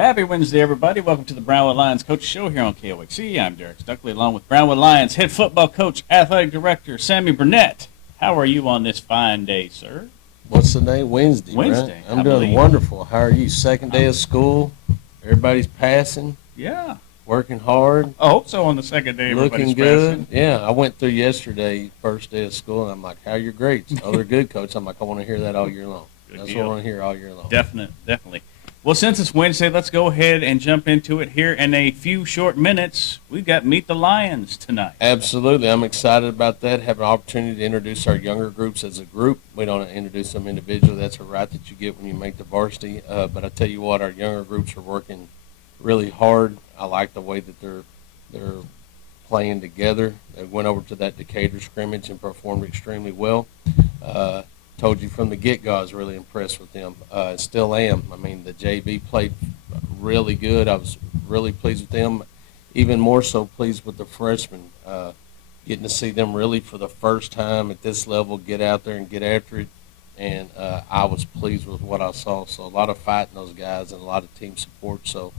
Happy Wednesday, everybody. Welcome to the Brownwood Lions Coach Show here on KOXC. I'm Derek Stuckley, along with Brownwood Lions head football coach, athletic director, Sammy Burnett. How are you on this fine day, sir? What's the day? Wednesday. Wednesday. Right? I'm doing wonderful. How are you? Second day of school. Everybody's passing. Yeah. Working hard. I hope so on the second day. Looking good. Passing. Yeah, I went through yesterday, first day of school, and I'm like, how are your grades? Oh, they're good, Coach. I'm like, I want to hear that all year long. That's what I want to hear all year long. Definitely. Well, since it's Wednesday, let's go ahead and jump into it here in a few short minutes. We've got Meet the Lions tonight. Absolutely. I'm excited about that. Have an opportunity to introduce our younger groups as a group. We don't introduce them individually. That's a right that you get when you make the varsity. But I tell you what, our younger groups are working really hard. I like the way that they're playing together. They went over to that Decatur scrimmage and performed extremely well. Told you from the get-go I was really impressed with them. Still am. I mean, the JV played really good. I was really pleased with them. Even more so pleased with the freshmen. Getting to see them really for the first time at this level get out there and get after it. And I was pleased with what I saw. So a lot of fighting those guys and a lot of team support. So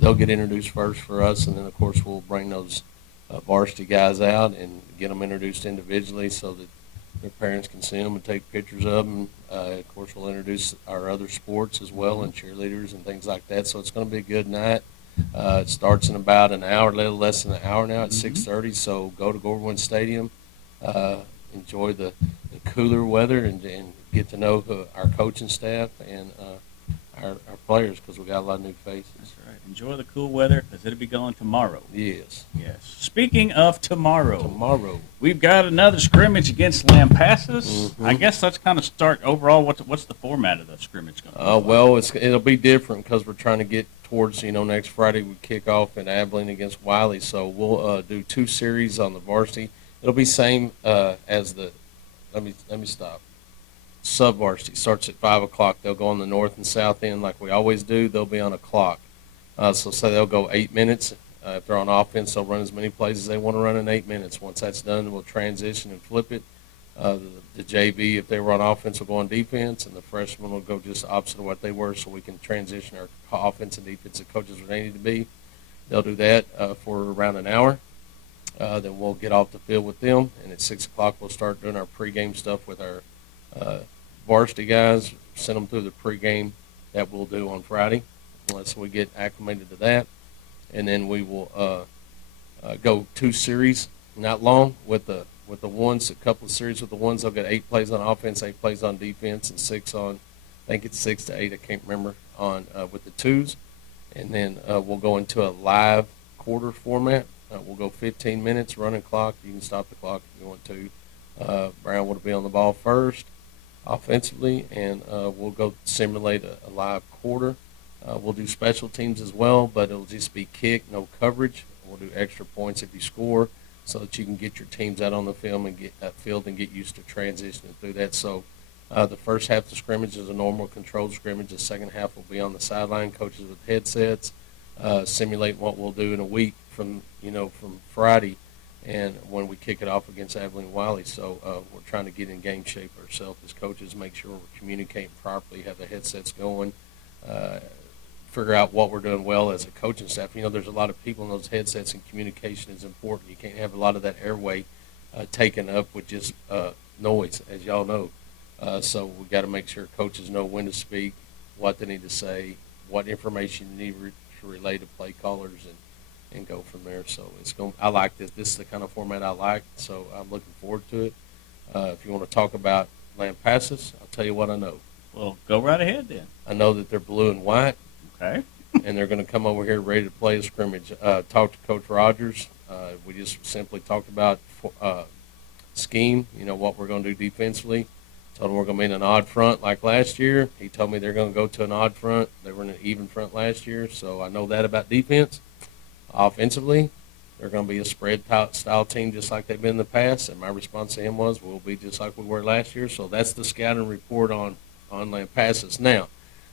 they'll get introduced first for us, and then, of course, we'll bring those varsity guys out and get them introduced individually so that their parents can see them and take pictures of them. Of course, we'll introduce our other sports as well and cheerleaders and things like that. So it's going to be a good night. It starts in about an hour, a little less than an hour now at 6:30. So go to Brownwood Stadium, enjoy the cooler weather, and get to know our coaching staff and our players because we got a lot of new faces. That's right. Enjoy the cool weather because it'll be going tomorrow. Yes. Speaking of tomorrow, we've got another scrimmage against Lampasas. Mm-hmm. I guess let's kind of start overall. What's the format of the scrimmage going to be? Well, it'll be different because we're trying to get towards, next Friday we kick off in Abilene against Wiley. So we'll do 2 series on the varsity. It'll be same as the – let me stop. Sub-varsity starts at 5 o'clock. They'll go on the north and south end like we always do. They'll be on a clock. So say they'll go 8 minutes. If they're on offense, they'll run as many plays as they want to run in 8 minutes. Once that's done, we'll transition and flip it. The JV, if they were on offense, will go on defense, and the freshmen will go just opposite of what they were so we can transition our offense and defensive coaches where they need to be. They'll do that for around an hour. Then we'll get off the field with them, and at 6 o'clock we'll start doing our pregame stuff with our varsity guys, send them through the pregame that we'll do on Friday unless we get acclimated to that. And then we will go 2 series, not long, with the ones, a couple of series with the ones. They'll get 8 plays on offense, 8 plays on defense, and 6 on, I think it's 6 to 8, I can't remember, on with the 2s. And then we'll go into a live quarter format. We'll go 15 minutes, running clock. You can stop the clock if you want to. Brownwood will be on the ball first offensively, and we'll go simulate a live quarter. We'll do special teams as well, but it'll just be kick, no coverage. We'll do extra points if you score so that you can get your teams out on the field and get used to transitioning through that. So the first half of the scrimmage is a normal controlled scrimmage. The second half will be on the sideline, coaches with headsets, simulate what we'll do in a week from Friday and when we kick it off against Abilene Wiley. So we're trying to get in game shape ourselves as coaches, make sure we're communicating properly, have the headsets going, figure out what we're doing well as a coaching staff. There's a lot of people in those headsets, and communication is important. You can't have a lot of that airway taken up with just noise, as y'all know. So we got to make sure coaches know when to speak, what they need to say, what information you need to relay to play callers, and go from there. So I like this. This is the kind of format I like, so I'm looking forward to it. If you want to talk about Lampasas, I'll tell you what I know. Well, go right ahead then. I know that they're blue and white. Okay. And they're going to come over here ready to play a scrimmage. Talked to Coach Rogers. We just simply talked about scheme, what we're going to do defensively. Told them we're going to be in an odd front like last year. He told me they're going to go to an odd front. They were in an even front last year, so I know that about defense. Offensively, they're going to be a spread-style team just like they've been in the past, and my response to him was we'll be just like we were last year. So that's the scouting report on Lampasas. Now,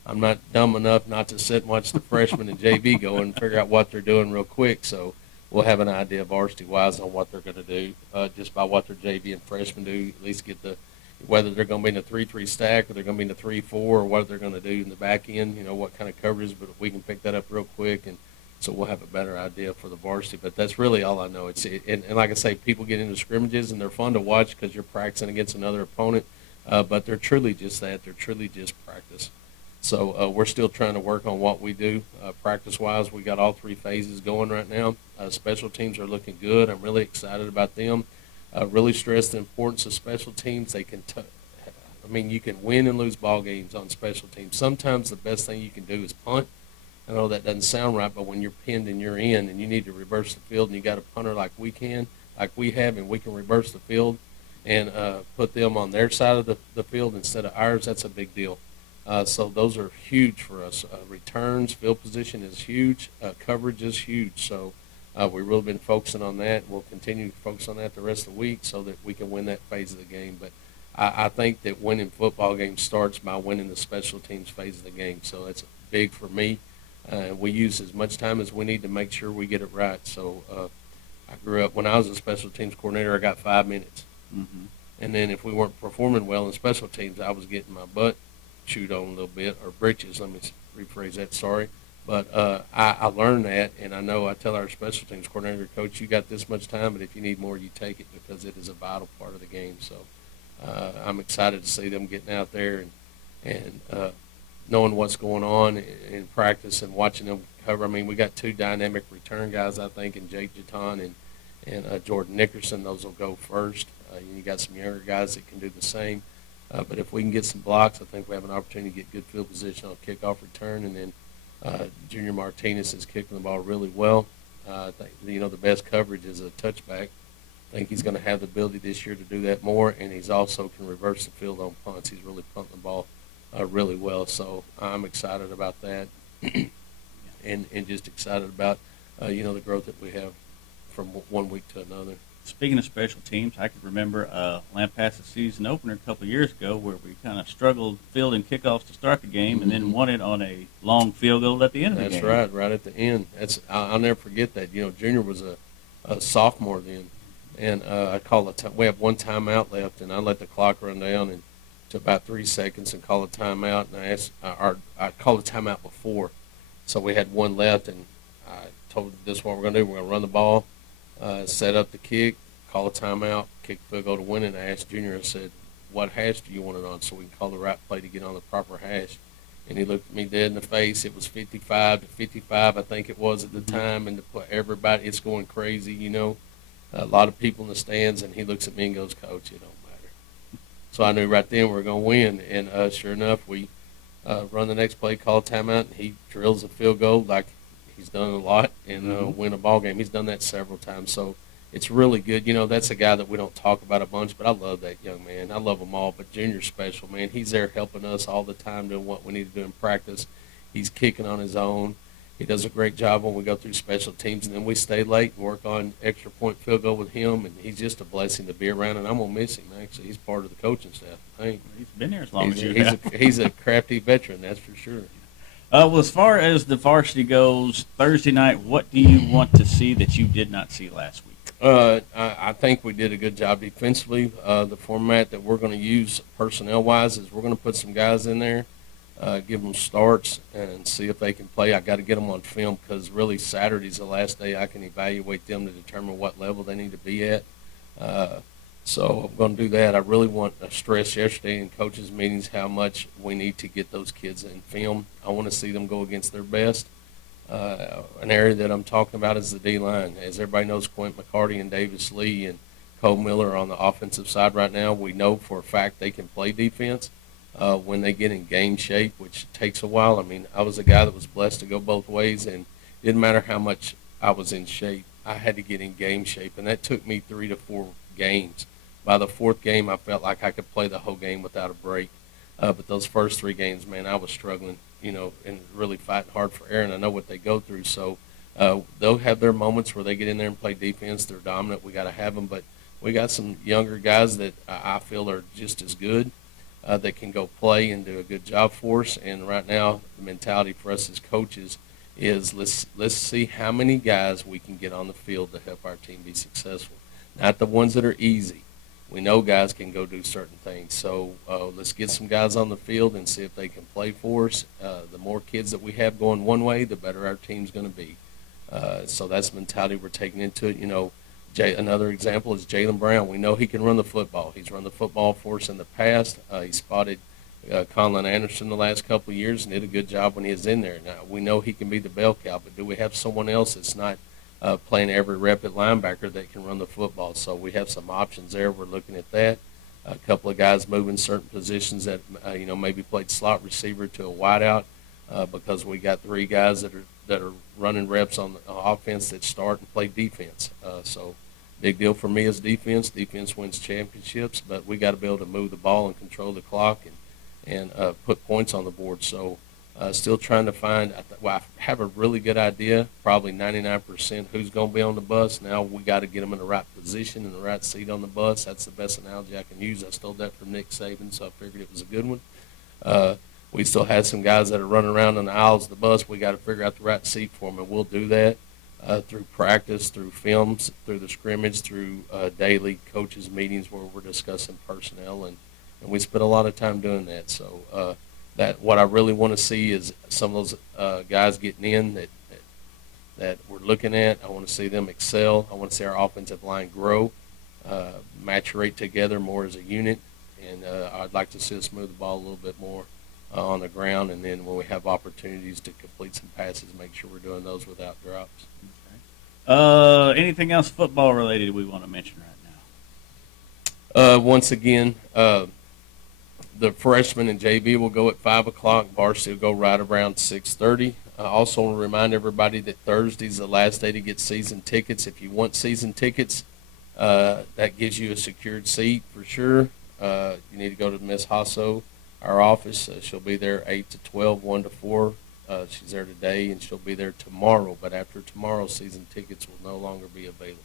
I'm not dumb enough not to sit and watch the freshmen and JV go and figure out what they're doing real quick, so we'll have an idea varsity-wise on what they're going to do just by what their JV and freshmen do, at least get the whether they're going to be in a 3-3 stack or they're going to be in a 3-4 or what they're going to do in the back end, what kind of coverages, but we can pick that up real quick, and so we'll have a better idea for the varsity. But that's really all I know. And like I say, people get into scrimmages, and they're fun to watch because you're practicing against another opponent, but they're truly just that. They're truly just practice. So we're still trying to work on what we do practice-wise. We got all 3 phases going right now. Special teams are looking good. I'm really excited about them. Really stress the importance of special teams. They can, you can win and lose ball games on special teams. Sometimes the best thing you can do is punt. I know that doesn't sound right, but when you're pinned and you're in and you need to reverse the field and you got a punter like we have, and we can reverse the field and put them on their side of the field instead of ours, that's a big deal. So those are huge for us. Returns, field position is huge. Coverage is huge. So we've really been focusing on that. We'll continue to focus on that the rest of the week so that we can win that phase of the game. But I think that winning football games starts by winning the special teams phase of the game. So that's big for me. We use as much time as we need to make sure we get it right. So I grew up, when I was a special teams coordinator, I got 5 minutes. Mm-hmm. And then if we weren't performing well in special teams, I was getting my butt chewed on a little bit, or britches, let me rephrase that, sorry. But I learned that, and I tell our special teams coordinator, Coach, you got this much time, but if you need more, you take it, because it is a vital part of the game. So I'm excited to see them getting out there and knowing what's going on in practice and watching them cover. We got 2 dynamic return guys, I think, in Jake Jaton and Jordan Nickerson. Those will go first. You got some younger guys that can do the same. But if we can get some blocks, I think we have an opportunity to get good field position on kickoff return. And then Junior Martinez is kicking the ball really well. I think, the best coverage is a touchback. I think he's going to have the ability this year to do that more, and he's also can reverse the field on punts. He's really punting the ball really well. So I'm excited about that and just excited about, the growth that we have from one week to another. Speaking of special teams, I could remember Lampasas season opener a couple of years ago where we kind of struggled fielding kickoffs to start the game and then won it on a long field goal at the end of the game. That's right at the end. I'll never forget that. Junior was a sophomore then, and I called a time. We have 1 timeout left, and I let the clock run down to about 3 seconds and call a timeout. And I called a timeout before, so we had 1 left, and I told this is what we're going to do. We're going to run the ball. Set up the kick, call a timeout, kick field goal to win it. And I asked Junior, I said, what hash do you want it on so we can call the right play to get on the proper hash? And he looked at me dead in the face. It was 55-55, I think it was at the time, and to put everybody, it's going crazy, a lot of people in the stands, and he looks at me and goes, Coach, it don't matter. So I knew right then we were going to win, and sure enough, we run the next play, call a timeout, and he drills a field goal like he's done a lot and win a ball game. He's done that several times, so it's really good. That's a guy that we don't talk about a bunch, but I love that young man. I love them all, but Junior's special, man. He's there helping us all the time doing what we need to do in practice. He's kicking on his own. He does a great job when we go through special teams, and then we stay late and work on extra point field goal with him, and he's just a blessing to be around, and I'm going to miss him, actually. He's part of the coaching staff, I think. He's been there as long as you have. He's a crafty veteran, that's for sure. Well, as far as the varsity goes, Thursday night, what do you want to see that you did not see last week? I think we did a good job defensively. The format that we're going to use personnel-wise is we're going to put some guys in there, give them starts, and see if they can play. I got to get them on film because really Saturday's the last day I can evaluate them to determine what level they need to be at. So I'm going to do that. I really want to stress yesterday in coaches' meetings how much we need to get those kids in film. I want to see them go against their best. An area that I'm talking about is the D-line. As everybody knows, Quint McCarty and Davis Lee and Cole Miller are on the offensive side right now. We know for a fact they can play defense when they get in game shape, which takes a while. I was a guy that was blessed to go both ways, and it didn't matter how much I was in shape. I had to get in game shape, and that took me 3 to 4 games. By the 4th game, I felt like I could play the whole game without a break. But those first 3 games, man, I was struggling, and really fighting hard for air, and I know what they go through. So they'll have their moments where they get in there and play defense. They're dominant. We got to have them. But we got some younger guys that I feel are just as good that can go play and do a good job for us. And right now, the mentality for us as coaches is let's see how many guys we can get on the field to help our team be successful. Not the ones that are easy. we know guys can go do certain things. So let's get some guys on the field and see if they can play for us. The more kids that we have going one way, the better our team's going to be. So that's the mentality we're taking into it. Another example is Jalen Brown. We know he can run the football. He's run the football for us in the past. He spotted Conlon Anderson the last couple of years and did a good job when he was in there. Now, we know he can be the bell cow, but do we have someone else that's not playing every rep at linebacker that can run the football? So we have some options there. We're looking at that. A couple of guys moving certain positions that, maybe played slot receiver to a wideout because we got 3 guys that are running reps on the offense that start and play defense. So big deal for me is defense. Defense wins championships, but we got to be able to move the ball and control the clock and put points on the board. So still trying to find. I have a really good idea, probably 99% who's going to be on the bus. Now we got to get them in the right position and the right seat on the bus. That's the best analogy I can use. I stole that from Nick Saban, so I figured it was a good one. We still have some guys that are running around in the aisles of the bus. We got to figure out the right seat for them, and we'll do that through practice, through films, through the scrimmage, through daily coaches meetings where we're discussing personnel, and we spend a lot of time doing that. So that what I really want to see is some of those guys getting in that we're looking at. I want to see them excel. I want to see our offensive line grow, maturate together more as a unit, and I'd like to see us move the ball a little bit more on the ground, and then when we have opportunities to complete some passes, make sure we're doing those without drops. Okay. Anything else football related we want to mention right now? Once again, the freshmen and JV will go at 5 o'clock. Varsity will go right around 6:30. I also want to remind everybody that Thursday's the last day to get season tickets. If you want season tickets, that gives you a secured seat for sure. You need to go to Miss Hasso, our office. She'll be there 8 to 12, 1 to 4. She's there today, and she'll be there tomorrow. But after tomorrow, season tickets will no longer be available.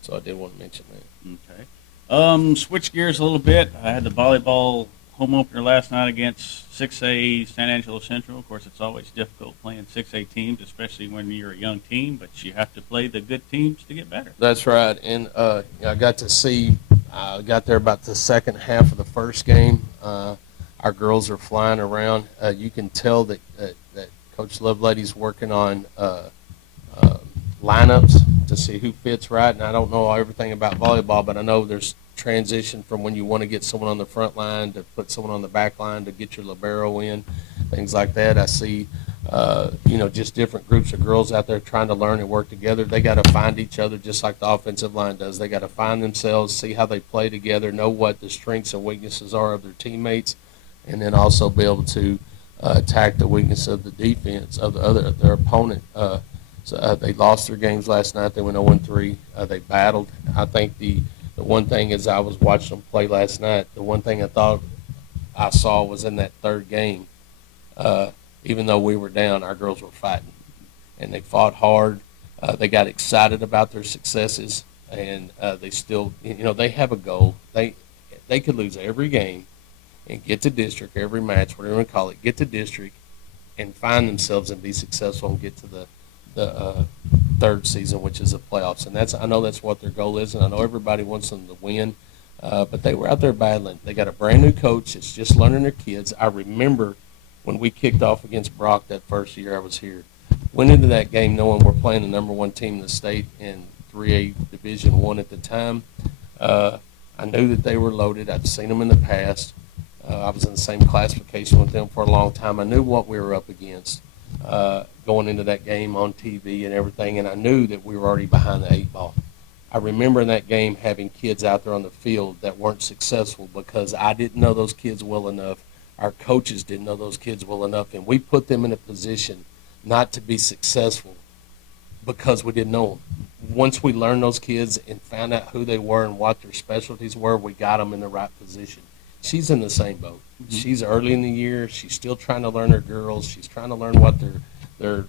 So I did want to mention that. Okay. Switch gears a little bit. I had the volleyball home opener last night against 6A San Angelo Central. Of course, it's always difficult playing 6A teams, especially when you're a young team, but you have to play the good teams to get better. That's right. And I got to see, I got there about the second half of the first game. Our girls are flying around. You can tell that Coach Lovelady's working on lineups to see who fits right. And I don't know everything about volleyball, but I know there's transition from when you want to get someone on the front line to put someone on the back line to get your libero in, things like that. I see, just different groups of girls out there trying to learn and work together. They got to find each other just like the offensive line does. They got to find themselves, see how they play together, know what the strengths and weaknesses are of their teammates, and then also be able to attack the weakness of the defense of their opponent. So they lost their games last night. They went 0-3. They battled. I think the one thing as I was watching them play last night, the one thing I thought I saw was in that third game, even though we were down, our girls were fighting. And they fought hard. They got excited about their successes. And they still, they have a goal. They could lose every game and get to district, every match, whatever you want to call it, get to district and find themselves and be successful and get to the third season, which is the playoffs. And I know that's what their goal is, and I know everybody wants them to win, but they were out there battling. They got a brand new coach that's just learning their kids. I remember when we kicked off against Brock that first year I was here, went into that game knowing we're playing the number one team in the state in 3A Division I at the time. I knew that they were loaded. I'd seen them in the past. I was in the same classification with them for a long time. I knew what we were up against going into that game on TV and everything, and I knew that we were already behind the 8 ball. I remember in that game having kids out there on the field that weren't successful because I didn't know those kids well enough. Our coaches didn't know those kids well enough, and we put them in a position not to be successful because we didn't know them. Once we learned those kids and found out who they were and what their specialties were, we got them in the right position. She's in the same boat. Mm-hmm. She's early in the year. She's still trying to learn her girls. She's trying to learn what their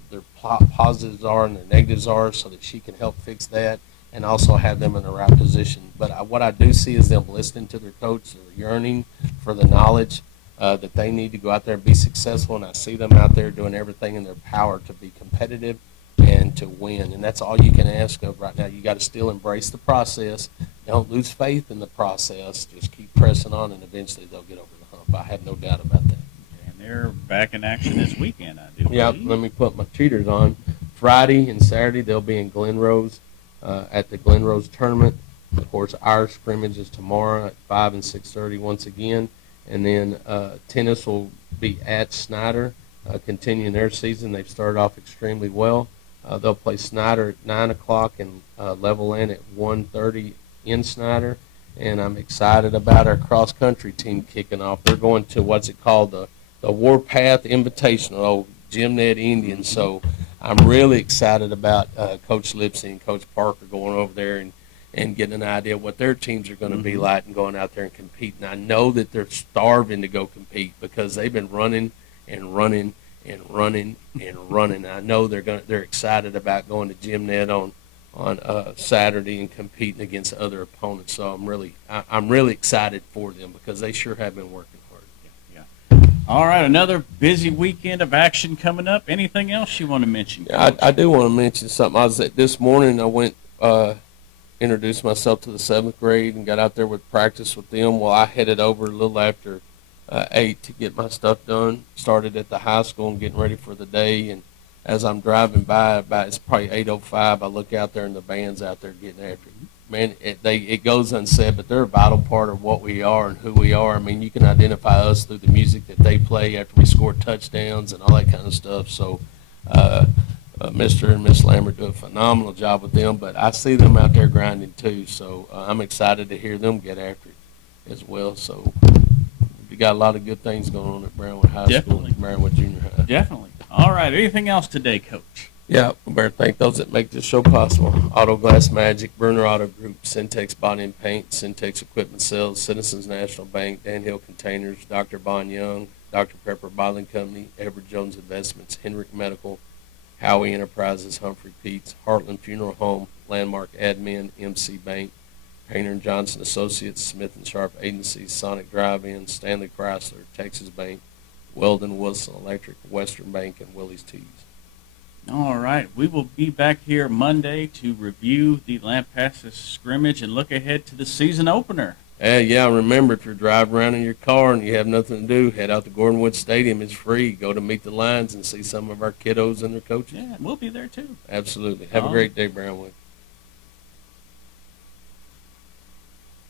positives are and their negatives are so that she can help fix that and also have them in the right position. But what I do see is them listening to their coach, they're yearning for the knowledge that they need to go out there and be successful, and I see them out there doing everything in their power to be competitive and to win. And that's all you can ask of right now. You got to still embrace the process. don't lose faith in the process. Just keep pressing on, and eventually they'll get over the hump. I have no doubt about that. And they're back in action this weekend, I do Yeah, believe. let me put my cheaters on. Friday and Saturday they'll be in Glenrose at the Glenrose tournament. Of course, our scrimmage is tomorrow at 5 and 6:30 once again, and then tennis will be at Snyder, continuing their season. They've started off extremely well. They'll play Snyder at 9 o'clock and level in at 1:30 in Snyder. And I'm excited about our cross country team kicking off. They're going to what's it called, the Warpath Invitational, old Jim Ned Indians. So I'm really excited about Coach Lipsy and Coach Parker going over there and getting an idea of what their teams are going to be like and going out there and competing. I know that they're starving to go compete because they've been running and running and running and running. I know they're excited about going to Jim Ned on Saturday and competing against other opponents. So I'm really excited for them because they sure have been working hard. Yeah. All right, another busy weekend of action coming up. Anything else you want to mention? Yeah, I do want to mention something. This morning I went introduced myself to the 7th grade and got out there with practice with them. Well, I headed over a little after 8 to get my stuff done. Started at the high school and getting ready for the day. And as I'm driving by, it's probably 8:05. I look out there and the band's out there getting after it. Man, it goes unsaid, but they're a vital part of what we are and who we are. I mean, you can identify us through the music that they play after we score touchdowns and all that kind of stuff. So, Mr. and Miss Lambert do a phenomenal job with them, but I see them out there grinding too. So I'm excited to hear them get after it as well. So we got a lot of good things going on at Brownwood High School and Brownwood Junior High. Definitely. All right. Anything else today, Coach? Yeah, we better thank those that make this show possible. Auto Glass Magic, Bruner Auto Group, Syntex Body and Paint, Syntex Equipment Sales, Citizens National Bank, Dan Hill Containers, Dr. Bond Young, Dr. Pepper Bottling Company, Edward Jones Investments, Henrik Medical, Howie Enterprises, Humphrey Pete's, Heartland Funeral Home, Landmark Admin, MC Bank, Painter and Johnson Associates, Smith and Sharp Agencies, Sonic Drive-In, Stanley Chrysler, Texas Bank, Weldon Wilson Electric, Western Bank, and Willie's Teas. All right. We will be back here Monday to review the Lampasas scrimmage and look ahead to the season opener. Yeah, remember, if you're driving around in your car and you have nothing to do, head out to Gordonwood Stadium. It's free. Go to Meet the Lions and see some of our kiddos and their coaches. Yeah, we'll be there too. Absolutely. Have a great day, Brownwood.